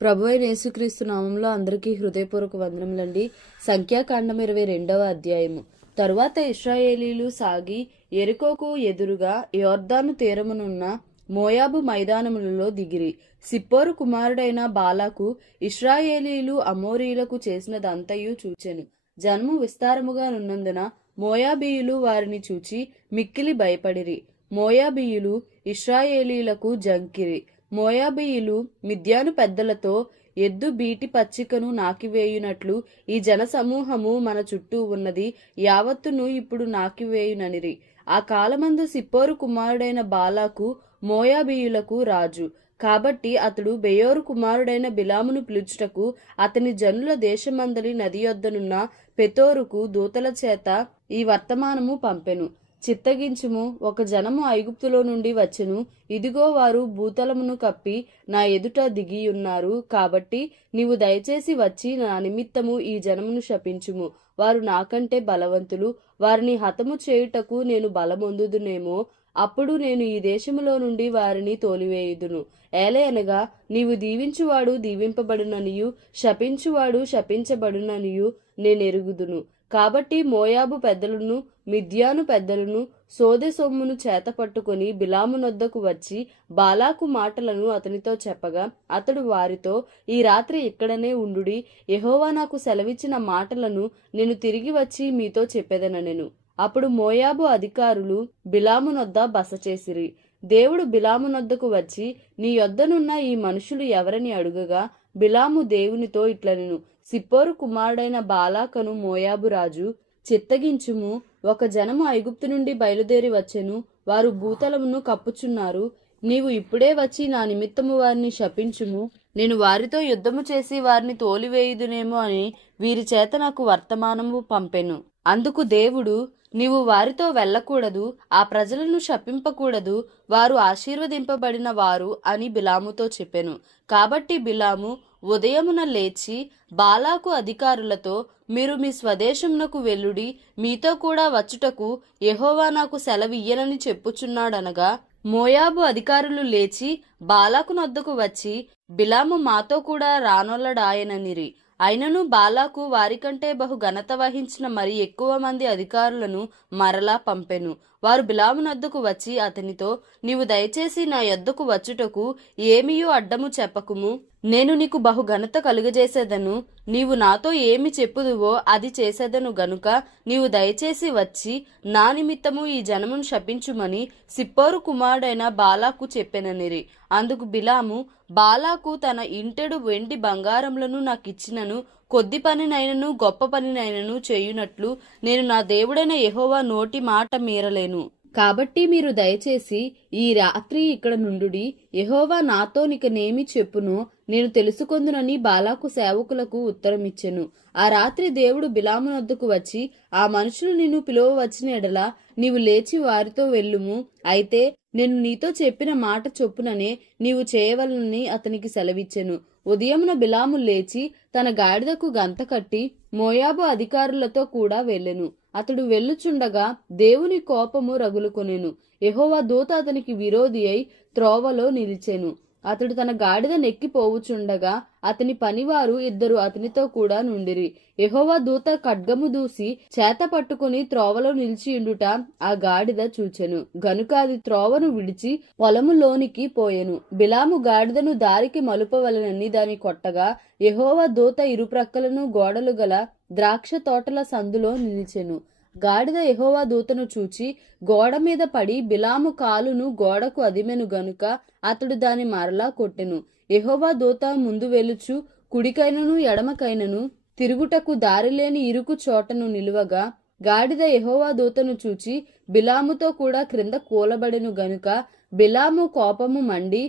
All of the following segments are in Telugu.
ప్రభువైన యేసుక్రీస్తు నామంలో అందరికీ హృదయపూర్వక వందనములండి. సంఖ్యాకాండం 22వ అధ్యాయము. తరువాత ఇశ్రాయేలీలు సాగి యెరికోకు ఎదురుగా యొర్దాను తీరమునున్న మోయాబు మైదానములలో దిగిరి. సిప్పోరు కుమారుడైన బాలాకు ఇశ్రాయేలీలు అమోరీలకు చేసినదంతయు చూచెను. జనము విస్తారముగా నున్నందున మోయాబీయులు వారిని చూచి మిక్కిలి భయపడిరి. మోయాబీయులు ఇశ్రాయేలీలకు జంకిరి. మోయాబీయులు మిద్యాను పెద్దలతో ఎద్దు బీటి పచ్చికను నాకివేయునట్లు ఈ జన సమూహము మన చుట్టూ ఉన్నది యావత్తును ఇప్పుడు నాకివేయుననిరి. ఆ కాలమందు సిప్పోరు కుమారుడైన బాలాకు మోయాబీయులకు రాజు. కాబట్టి అతడు బెయోరు కుమారుడైన బిలామును పిలుచుటకు అతని జనుల దేశమందలి నది యొద్దనున్న పెతోరుకు దూతల చేత ఈ వర్తమానము పంపెను. చిత్తగించుము, ఒక జనము ఐగుప్తులో నుండి వచ్చెను. ఇదిగో వారు భూతలమును కప్పి నా ఎదుట దిగియున్నారు. కాబట్టి నీవు దయచేసి వచ్చి నా నిమిత్తము ఈ జనమును శపించుము. వారు నాకంటే బలవంతులు. వారిని హతము చేయుటకు నేను బలమొందుదునేమో. అప్పుడు నేను ఈ దేశములో నుండి వారిని తోలివేయుదును. ఏలయనగా నీవు దీవించువాడు దీవింపబడుననియు శపించువాడు శపించబడుననియు నేనెరుగుదును. కాబట్టి మోయాబు పెద్దలను మిద్యాను పెద్దలను సోదె సొమ్మును చేత పట్టుకుని బిలామునొద్దకు వచ్చి బాలాకు మాటలను అతనితో చెప్పగా అతడు వారితో, ఈ రాత్రి ఇక్కడనే ఉండుడి. యెహోవా నాకు సెలవిచ్చిన మాటలను నేను తిరిగి వచ్చి మీతో చెప్పెదనెను. అప్పుడు మోయాబు అధికారులు బిలామునొద్ద బస చేసిరి. దేవుడు బిలామునొద్దకు వచ్చి, నీ యొద్దనున్న ఈ మనుషులు ఎవరని అడుగగా బిలాము దేవునితో ఇట్లనెను, సిప్పోరు కుమారుడైన బాలాకను మోయాబు రాజు, చిత్తగించుము, ఒక జనము ఐగుప్తు నుండి బయలుదేరి వచ్చెను. వారు భూతలమును కప్పుచున్నారు. నీవు ఇప్పుడే వచ్చి నా నిమిత్తము వారిని శపించుము. నేను వారితో యుద్ధము చేసి వారిని తోలివేయుదునేమో అని వీరి చేత నాకు వర్తమానము పంపెను. అందుకు దేవుడు, నీవు వారితో వెళ్ళకూడదు, ఆ ప్రజలను శపింపకూడదు, వారు ఆశీర్వదింపబడిన వారు అని బిలాముతో చెప్పెను. కాబట్టి బిలాము ఉదయమున లేచి బాలాకు అధికారులతో, మీరు మీ స్వదేశమునకు వెళ్ళుడి, మీతో కూడా వచ్చుటకు యెహోవా నాకు సెలవియ్యనని చెప్పుచున్నాడనగా మోయాబు అధికారులు లేచి బాలాకు నొద్దకు వచ్చి, బిలాము మాతో కూడా రానొల్లడాయననిరి. అయినను బాలాకు వారికంటే బహు ఘనత వహించిన మరి ఎక్కువ మంది అధికారులను మరలా పంపెను. వారు బిలామునొద్దకు వచ్చి అతనితో, నీవు దయచేసి నా యొద్దకు వచ్చుటకు ఏమియూ అడ్డము చెప్పకుము. నేను నీకు బహు ఘనత కలుగజేసేదను. నీవు నాతో ఏమి చెప్పుదువో అది చేసేదను గనుక నీవు దయచేసి వచ్చి నా నిమిత్తము ఈ జనమును శపించుమని సిప్పోరు కుమారుడైన బాలాకు చెప్పెననిరి. అందుకు బిలాము, బాలాకు తన ఇంటెడు వెండి బంగారములను నాకిచ్చినను కొద్ది పనినైనను గొప్ప పనినైనను చేయునట్లు నేను నా దేవుడైన యెహోవా నోటి మాట మీరలేను. కాబట్టి మీరు దయచేసి ఈ రాత్రి ఇక్కడ నుండుడి. యెహోవా నాతో నికనేమి చెప్పునో నేను తెలుసుకొందునని బాలాకు సేవకులకు ఉత్తరమిచ్చెను. ఆ రాత్రి దేవుడు బిలామునొద్దకు వచ్చి, ఆ మనుషులు నిన్ను పిలువవచ్చిన ఎడల నీవు లేచి వారితో వెళ్ళుము. అయితే నేను నీతో చెప్పిన మాట చొప్పుననే నీవు చేయవలనని అతనికి సెలవిచ్చెను. ఉదయమున బిలాము లేచి తన గాడిదకు గంత కట్టి మోయాబు అధికారులతో కూడా వెళ్ళెను. అతడు వెళ్ళుచుండగా దేవుని కోపము రగులుకొనెను. యెహోవా దూత అతనికి విరోధి అయి త్రోవలో నిలిచెను. అతడు తన గాడిద నెక్కిపోవుచుండగా అతని పనివారు ఇద్దరు అతనితో కూడా నుండిరి. యెహోవా దూత ఖడ్గము దూసి చేత పట్టుకుని త్రోవలో నిలిచియుండుట ఆ గాడిద చూచెను. గనుక అది త్రోవను విడిచి పొలములోనికి పోయెను. బిలాము గాడిదను దారికి మలుపవలెనని దాని కొట్టగా యెహోవా దూత ఇరుప్రక్కలను గోడలు గల ద్రాక్ష తోటల సందులో నిలిచెను. గాడిద యెహోవా దూతను చూచి గోడ మీద పడి బిలాము కాలును గోడకు అదిమెను గనుక అతడు దాని మరలా కొట్టెను. యెహోవా దూత ముందు వెలుచు కుడికైనను ఎడమకైనను తిరుగుటకు దారిలేని ఇరుకు చోటను నిలువగా గాడిద యెహోవా దూతను చూచి బిలాముతో కూడా క్రింద కూలబడెను గనుక బిలాము కోపము మండి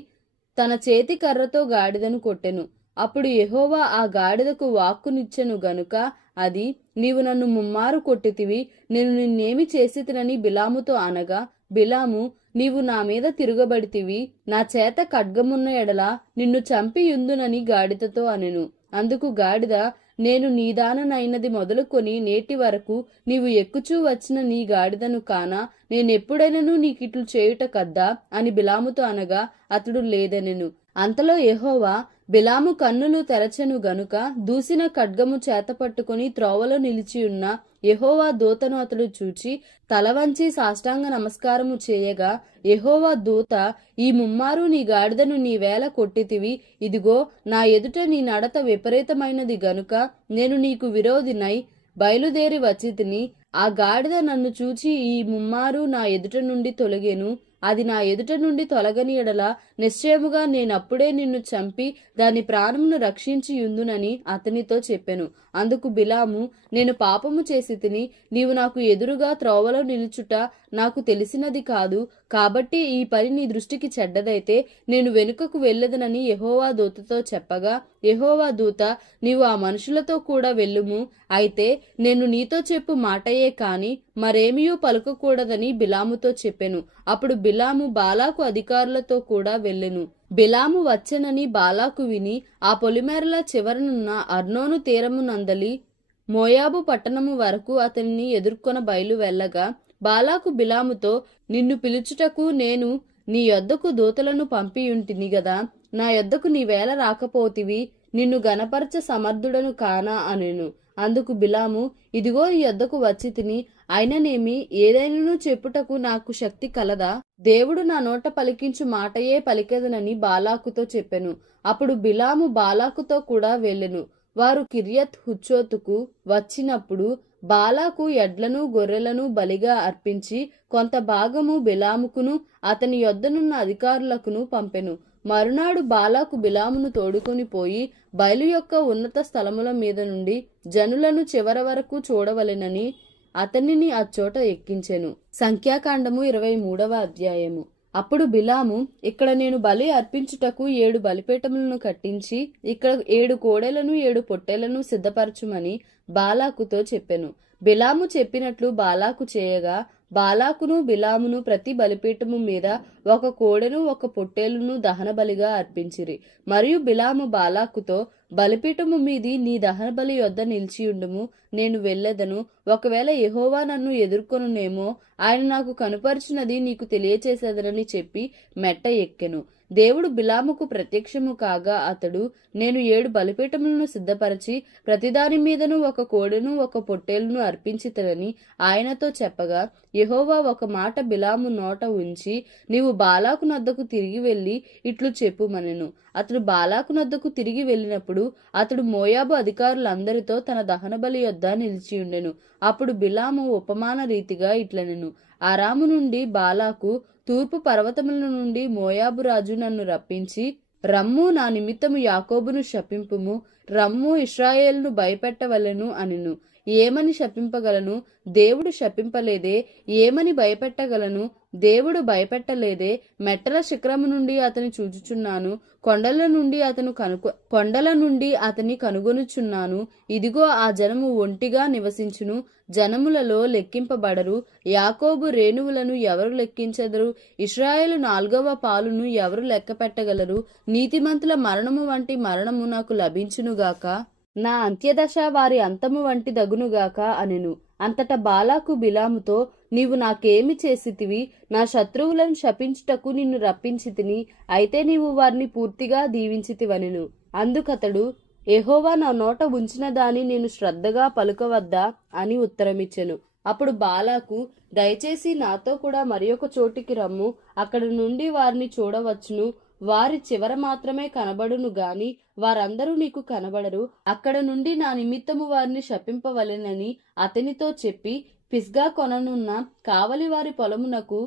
తన చేతి కర్రతో గాడిదను కొట్టెను. అప్పుడు యెహోవా ఆ గాడిదకు వాక్కునిచ్చెను గనుక అది, నీవు నన్ను ముమ్మారు కొట్టితివి, నేను నిన్నేమి చేసితినని బిలాముతో అనగా బిలాము, నీవు నా మీద తిరుగబడితివి, నా చేత ఖడ్గమున్న ఎడల నిన్ను చంపియుందునని గాడిదతో అనెను. అందుకు గాడిద, నేను నీదాననైనది మొదలుకొని నేటి వరకు నీవు ఎక్కుచూ వచ్చిన నీ గాడిదను కానా, నేనెప్పుడైనను నీకిట్లు చేయుట కద్దా అని బిలాముతో అనగా అతడు లేదనెను. అంతలో యెహోవా, బిలాము కన్నులు తెరచెను గనుక దూసిన ఖడ్గము చేతపట్టుకుని త్రోవలో నిలిచియున్న యెహోవా దూతను అతడు చూచి తల వంచి సాష్టాంగ నమస్కారము చేయగా, యెహోవా దూత, ఈ ముమ్మారు నీ గాడిదను నీవేళ కొట్టితివి, ఇదిగో నా ఎదుట నీ నడత విపరీతమైనది గనుక నేను నీకు విరోధినై బయలుదేరి వచ్చితిని. ఆ గాడిద నన్ను చూచి ఈ ముమ్మారు నా ఎదుట నుండి తొలగెను. అది నా ఎదుట నుండి తొలగని ఎడల నిశ్చయముగా నేనప్పుడే నిన్ను చంపి దాని ప్రాణమును రక్షించి యుందునని అతనితో చెప్పెను. అందుకు బిలాము, నేను పాపము చేసి తిని, నీవు నాకు ఎదురుగా త్రోవలో నిలుచుట నాకు తెలిసినది కాదు. కాబట్టి ఈ పని నీ దృష్టికి చెడ్డదైతే నేను వెనుకకు వెళ్ళదనని యెహోవా దూతతో చెప్పగా, యెహోవా దూత, నీవు ఆ మనుషులతో కూడా వెళ్ళుము. అయితే నేను నీతో చెప్పు మాటయే కాని మరేమియూ పలుకకూడదని బిలాముతో చెప్పెను. అప్పుడు బిలాము బాలాకు అధికారులతో కూడా వెళ్ళెను. బిలాము వచ్చెనని బాలాకు విని ఆ పొలిమేరల చివరనున్న అర్నోను తీరమునందలి మోయాబు పట్టణము వరకు అతనిని ఎదుర్కొన బయలు వెళ్ళగా, బాలాకు బిలాముతో, నిన్ను పిలుచుటకు నేను నీ యొద్దకు దూతలను పంపియుంటిని గదా, నా యొద్దకు నీవేళ రాకపోతివి, నిన్ను గనపరచ సమర్థుడను కానా అనెను. అందుకు బిలాము, ఇదిగో నీ యొద్దకు వచ్చి తిని, అయిననేమి ఏదైనను చెప్పుటకు నాకు శక్తి కలదా? దేవుడు నా నోట పలికించు మాటయే పలికెదనని బాలాకుతో చెప్పెను. అప్పుడు బిలాము బాలాకుతో కూడా వెళ్ళెను. వారు కిర్యత్ హుచ్చోతుకు వచ్చినప్పుడు బాలాకు ఎడ్లను గొర్రెలను బలిగా అర్పించి కొంత భాగము బిలాముకును అతని యొద్దనున్న అధికారులకును పంపెను. మరునాడు బాలాకు బిలామును తోడుకొని పోయి బయలు యొక్క ఉన్నత స్థలముల మీద నుండి జనులను చివర వరకు చూడవలెనని అతనిని అచ్చోట ఎక్కించెను. సంఖ్యాకాండము 23వ అధ్యాయము. అప్పుడు బిలాము, ఇక్కడ నేను బలి అర్పించుటకు 7 బలిపీఠములను కట్టించి ఇక్కడ 7 కోడెలను 7 పొట్టేలను సిద్ధపరచుమని బాలాకుతో చెప్పెను. బిలాము చెప్పినట్లు బాలాకు చేయగా, బాలాకును బిలామును ప్రతి బలిపీఠము మీద 1 కోడెను 1 పొట్టేలును దహన బలిగా అర్పించిరి. మరియు బిలాము బాలాకుతో, బలిపీఠము మీది నీ దహన బలి యొద్ద నిలిచియుండుము, నేను వెళ్ళెదను. ఒకవేళ యెహోవా నన్ను ఎదుర్కొనునేమో, ఆయన నాకు కనుపరిచినది నీకు తెలియచేసేదనని చెప్పి మెట్ట ఎక్కెను. దేవుడు బిలాముకు ప్రత్యక్షము కాగా అతడు, నేను 7 బలిపీఠములను సిద్ధపరచి ప్రతిదాని మీదను 1 కోడెను 1 పొట్టేలును అర్పించితనని ఆయనతో చెప్పగా, యెహోవా ఒక మాట బిలాము నోట ఉంచి, నీవు బాలాకు నద్దకు తిరిగి వెళ్లి ఇట్లు చెప్పుమనెను. అతడు బాలాకు నద్దకు తిరిగి వెళ్ళినప్పుడు అతడు మోయాబు అధికారులందరితో తన దహన బలి యొద్ద నిలిచియుండెను. అప్పుడు బిలాము ఉపమాన రీతిగా ఇట్లనెను, అరాము నుండి బాలాకు, తూర్పు పర్వతముల నుండి మోయాబు రాజు నన్ను రప్పించి, రమ్ము నా నిమిత్తము యాకోబును శపింపుము, రమ్ము ఇశ్రాయేలును భయపెట్టవలెను అనెను. ఏమని శపింపగలను? దేవుడు శపింపలేదే. ఏమని భయపెట్టగలను? దేవుడు భయపెట్టలేదే. మెట్టల శిఖరము నుండి అతని చూచుచున్నాను, కొండల నుండి అతని కనుగొనుచున్నాను. ఇదిగో ఆ జనము ఒంటిగా నివసించును, జనములలో లెక్కింపబడరు. యాకోబు రేణువులను ఎవరు లెక్కించెదరు? ఇశ్రాయేలు 4వ పాలును ఎవరు లెక్క పెట్టగలరు? నీతిమంతుల మరణము వంటి మరణము నాకు లభించునుగాక, నా అంత్యదశ వారి అంతము వంటి దగునుగాక అనెను. అంతటా బాలాకు బిలాముతో, నీవు నాకేమి చేసితివి? నా శత్రువులను శపించుటకు నిన్ను రప్పించితిని, అయితే నీవు వారిని పూర్తిగా దీవించితివనెను. అందుకతడు, యెహోవా నా నోట ఉంచిన దాని నేను శ్రద్ధగా పలుకవద్దా అని ఉత్తరమిచ్చెను. అప్పుడు బాలాకు, దయచేసి నాతో కూడా మరి ఒక చోటికి రమ్ము, అక్కడ నుండి వారిని చూడవచ్చును. వారి చివర మాత్రమే కనబడును గాని వారందరూ నీకు కనబడరు. అక్కడ నుండి నా నిమిత్తము వారిని శపింపవలెనని అతనితో చెప్పి, పిస్గా కొననున్న కావలి వారి పొలమునకు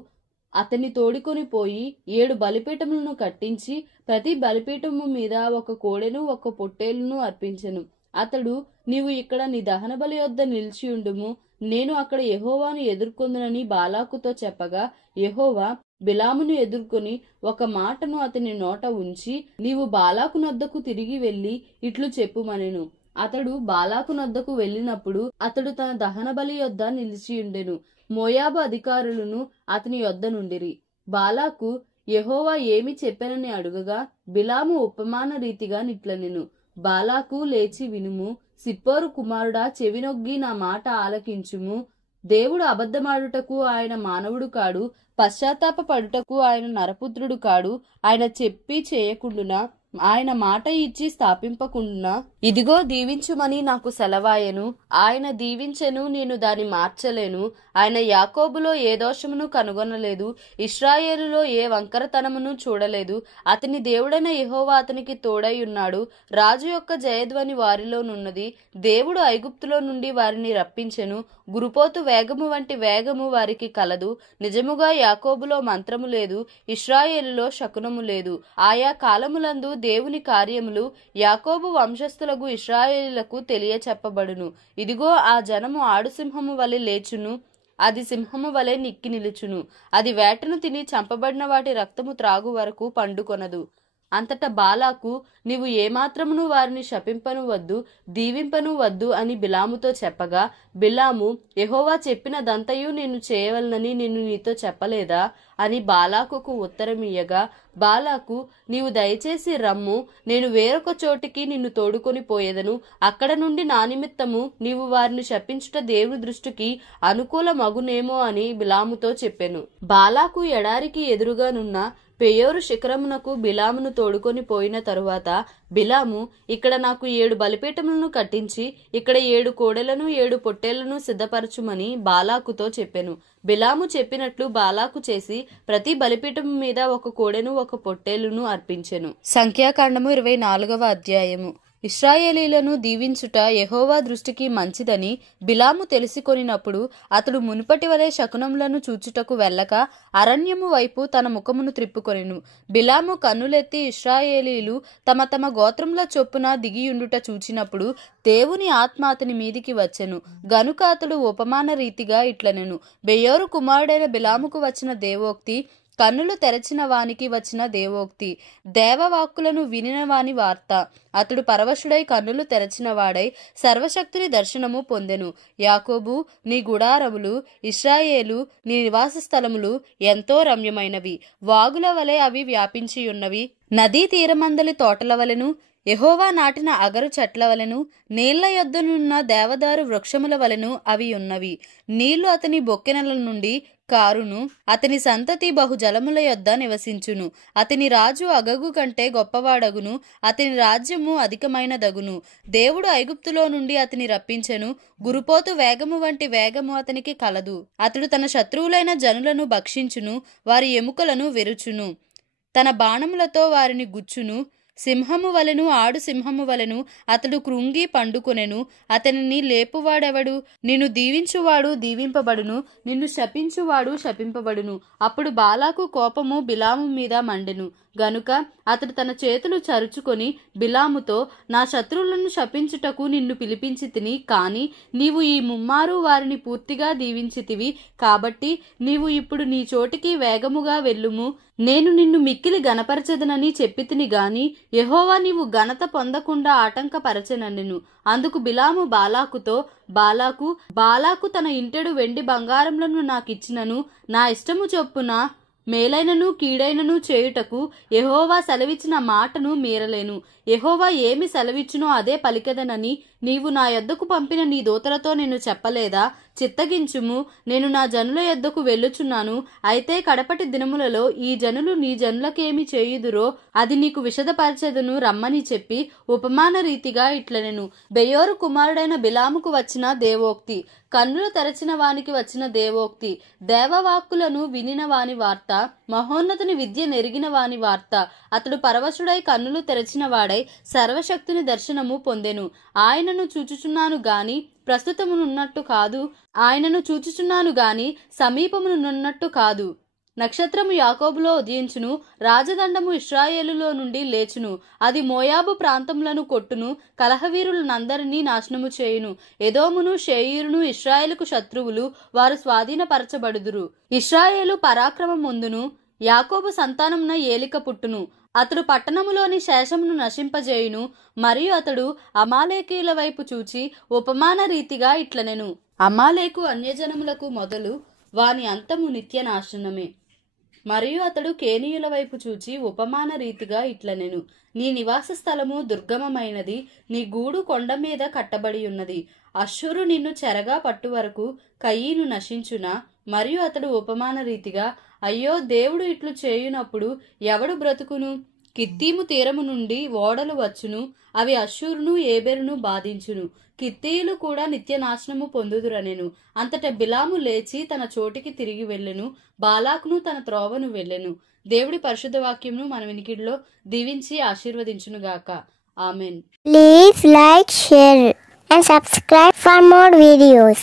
అతని తోడుకొని పోయి 7 బలిపీఠములను కట్టించి ప్రతి బలిపీఠము మీద 1 కోడెను 1 పొట్టేలును అర్పించెను. అతడు, నీవు ఇక్కడ నీ దహన బలి యొద్ద నిలిచియుండుము, నేను అక్కడ యెహోవాను ఎదుర్కొందునని బాలాకుతో చెప్పగా, యెహోవా బిలామును ఎదుర్కొని ఒక మాటను అతని నోట ఉంచి, నీవు బాలాకు నొద్దకు తిరిగి వెళ్లి ఇట్లు చెప్పుమనెను. అతడు బాలాకు నొద్దకు వెళ్ళినప్పుడు అతడు తన దహన బలి యొద్ద నిలిచియుండెను. మోయాబు అధికారులను అతని యొద్ద నుండిరి. బాలాకు యెహోవా ఏమి చెప్పెనని అడుగగా, బిలాము ఉపమాన రీతిగా నిట్లనెను. బాలాకు, లేచి వినుము, సిప్పోరు కుమారుడా, చెవినొగ్గి నా మాట ఆలకించుము. దేవుడు అబద్ధమాడుటకు ఆయన మానవుడు కాడు, పశ్చాత్తాప పడుటకు ఆయన నరపుత్రుడు కాడు. ఆయన చెప్పి చేయకుండునా, ఆయన మాట ఇచ్చి స్థాపింపకుండునా, ఇదిగో దీవించుమని నాకు సెలవాయెను. ఆయన దీవించెను, నేను దాన్ని మార్చలేను. ఆయన యాకోబులో ఏ దోషమును కనుగొనలేదు, ఇశ్రాయేలులో ఏ వంకరతనమును చూడలేదు. అతని దేవుడైన యెహోవా అతనికి తోడై ఉన్నాడు. రాజు యొక్క జయధ్వని వారిలోనున్నది. దేవుడు ఐగుప్తులో నుండి వారిని రప్పించెను. గురుపోతు వేగము వంటి వేగము వారికి కలదు. నిజముగా యాకోబులో మంత్రము లేదు, ఇశ్రాయేలులో శకునము లేదు. ఆయా కాలములందు దేవుని కార్యములు యాకోబు వంశస్థులకు ఇశ్రాయేలులకు తెలియచెప్పబడును. ఇదిగో ఆ జనము ఆడుసింహము వలె లేచును, అది సింహము వలె నిక్కి నిలుచును. అది వేటను తిని చంపబడిన వాటి రక్తము త్రాగు వరకు పండుకొనదు. అంతటా బాలాకు, నీవు ఏమాత్రమును వారిని శపింపను వద్దు, దీవింపను వద్దు అని బిలాముతో చెప్పగా, బిలాము, యెహోవా చెప్పినదంతయు నేను చేయవలనని నేను నీతో చెప్పలేదా అని బాలాకుకు ఉత్తరమియ్యగా, బాలాకు, నీవు దయచేసి రమ్ము, నేను వేరొక చోటికి నిన్ను తోడుకొని పోయేదను. అక్కడ నుండి నా నిమిత్తము నీవు వారిని శపించుట దేవుని దృష్టికి అనుకూల మగునేమో అని బిలాముతో చెప్పెను. బాలాకు ఎడారికి ఎదురుగానున్న పెయోరు శిఖరమునకు బిలామును తోడుకొని పోయిన తరువాత, బిలాము, ఇక్కడ నాకు 7 బలిపీఠములను కట్టించి ఇక్కడ 7 కోడెలను 7 పొట్టేళ్లను సిద్ధపరచుమని బాలాకుతో చెప్పెను. బిలాము చెప్పినట్లు బాలాకు చేసి ప్రతి బలిపీఠము మీద 1 కోడెను 1 పొట్టేలును అర్పించెను. సంఖ్యాకాండము 24వ అధ్యాయము. ఇశ్రాయేలీలను దీవించుట యెహోవా దృష్టికి మంచిదని బిలాము తెలుసుకొనినప్పుడు అతడు మునుపటి వలె శకునములను చూచుటకు వెళ్ళక అరణ్యము వైపు తన ముఖమును త్రిప్పుకొనెను. బిలాము కన్నులెత్తి ఇశ్రాయేలీలు తమ తమ గోత్రముల చొప్పున దిగియుండుట చూచినప్పుడు దేవుని ఆత్మ అతని మీదికి వచ్చెను. గనుక అతడు ఉపమాన రీతిగా ఇట్లనెను. బెయోరు కుమారుడైన బిలాముకు వచ్చిన దేవోక్తి, కన్నులు తెరచిన వానికి వచ్చిన దేవోక్తి, దేవవాక్కులను వినిన వాని వార్త. అతడు పరవశుడై కన్నులు తెరచిన వాడై సర్వశక్తుని దర్శనము పొందెను. యాకోబు, నీ గుడారములు, ఇశ్రాయేలు, నీ నివాస స్థలములు ఎంతో రమ్యమైనవి. వాగుల వలె అవి వ్యాపించియున్నవి. నదీ తీరమందలి తోటల వలెను, యెహోవా నాటిన అగరు చెట్ల వలెను, నీళ్ల యొద్దనున్న దేవదారు వృక్షముల వలెను అవి ఉన్నవి. నీళ్లు అతని బొక్కెనల నుండి కారును, అతని సంతతి బహుజలముల యొద్ద నివసించును. అతని రాజు అగగు కంటే గొప్పవాడగును, అతని రాజ్యము అధికమైనదగును. దేవుడు ఐగుప్తులో నుండి అతని రప్పించెను. గురుపోతు వేగము వంటి వేగము అతనికి కలదు. అతడు తన శత్రువులైన జనులను భక్షించును, వారి ఎముకలను వెరుచును, తన బాణములతో వారిని గుచ్చును. సింహము వలెను ఆడు సింహము వలెను అతడు కృంగి పండుకొనెను. అతనిని లేపువాడెవడు? నిన్ను దీవించువాడు దీవింపబడును, నిన్ను శపించువాడు శపింపబడును. అప్పుడు బాలాకు కోపము బిలాము మీద మండెను. గనుక అతడు తన చేతులు చరుచుకొని బిలాముతో, నా శత్రువులను శపించుటకు నిన్ను పిలిపించి తిని, కాని నీవు ఈ ముమ్మారు వారిని పూర్తిగా దీవించితివి. కాబట్టి నీవు ఇప్పుడు నీ చోటికి వేగముగా వెళ్ళుము. నేను నిన్ను మిక్కిలి గణపరచెదనని చెప్పితిని గాని యెహోవా నీవు ఘనత పొందకుండా ఆటంకపరచెనెను. అందుకు బిలాము బాలాకుతో, బాలాకు తన ఇంటెడు వెండి బంగారములను నాకిచ్చినను నా ఇష్టము చొప్పున మేలైనను కీడైనను చేయుటకు యెహోవా సెలవిచ్చిన మాటను మీరలేను. యెహోవా ఏమి సెలవిచ్చునో అదే పలికెదనని నీవు నా యొద్దకు పంపిన నీ దూతలతో నేను చెప్పలేదా? చిత్తగించుము, నేను నా జనుల యొద్దకు వెళ్ళుచున్నాను. అయితే కడపటి దినములలో ఈ జనులు నీ జనులకేమి చేయుదురో అది నీకు విశదపరచెదను రమ్మని చెప్పి ఉపమాన రీతిగా ఇట్లనెను. బెయోరు కుమారుడైన బిలాముకు వచ్చిన దేవోక్తి, కన్నులు తెరచిన వానికి వచ్చిన దేవోక్తి, దేవవాక్కులను వినిన వాని వార్త, మహోన్నతుని విద్య నెరిగిన వాని వార్త. అతడు పరవశుడై కన్నులు తెరచిన వాడై సర్వశక్తుని దర్శనము పొందెను. ఆయనను చూచుచున్నాను గాని ప్రస్తుతమునున్నట్టు కాదు, ఆయనను చూచుచున్నాను గాని సమీపమునున్నట్టు కాదు. నక్షత్రము యాకోబులో ఉదయించును, రాజదండము ఇశ్రాయేలులో నుండి లేచును. అది మోయాబు ప్రాంతములను కొట్టును, కలహవీరులనందరినీ నాశనము చేయును. ఎదోమును షేయీరును ఇశ్రాయేలుకు శత్రువులు, వారు స్వాధీనపరచబడుదురు. ఇశ్రాయేలు పరాక్రమముందును, యాకోబు సంతానమున ఏలిక పుట్టును. అతడు పట్టణములోని శేషమును నశింపజేయును. మరియు అతడు అమాలేకీయుల వైపు చూచి ఉపమాన రీతిగా ఇట్లనెను. అమాలేకు అన్యజనములకు మొదలు, వాని అంతము నిత్య నాశనమే. మరియు అతడు కేనీయుల వైపు చూచి ఉపమాన రీతిగా ఇట్లనెను, నీ నివాస స్థలము దుర్గమమైనది, నీ గూడు కొండ మీద కట్టబడి ఉన్నది. అష్షూరు నిన్ను చెరగా పట్టు వరకు కయీను నశించునా? మరియు అతడు ఉపమాన రీతిగా, అయ్యో, దేవుడు ఇట్లు చేయునప్పుడు ఎవడు బ్రతుకును? కిత్తీము తీరము నుండి ఓడలు వచ్చును, అవి అష్షూరును ఏబెరును బాధించును, కిత్తీయులు కూడా నిత్య నాశనము పొందుదురనెను. అంతట బిలాము లేచి తన చోటికి తిరిగి వెళ్ళెను, బాలాకును తన త్రోవను వెళ్ళెను. దేవుడి పరిశుద్ధ వాక్యమును మన వినికిడిలో దీవించి ఆశీర్వదించునుగాక. Amen. Please like, share and subscribe for more videos.